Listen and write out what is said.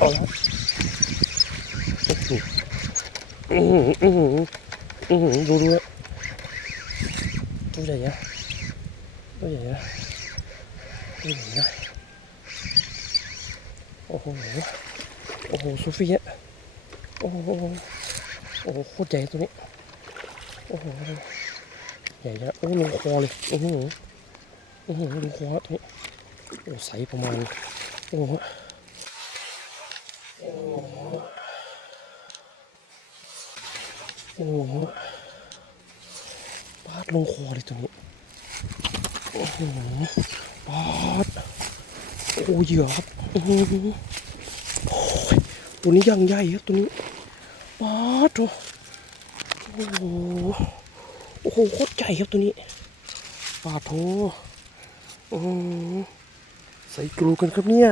แล้วอือหืออือหืออือหือดูดูตัวใหญ่อะตัวใหญ่อะตัวใหญ่อะโอ้โหโอ้โหโซฟีอะโอ้โหโอ้โหโคตรใหญ่ตัวนี้โอ้โหใหญ่นะโอ้ลงคอเลยโอือหืออือหือลงคอตัวนี้โอ้ใสประมาณโอ้โห โอ้โหปาดลงคอเลยตัวนี้ โอ้โหปาดโอ้เหยื่อครับอือหือโอ้ยตัวนี้ยังใหญ่ครับตัวนี้ปาดโอ้โอ้โหโอ้โหโคตรใหญ่ครับตัวนี้ปลาโถอืมใส่กรูกันครับเนี่ย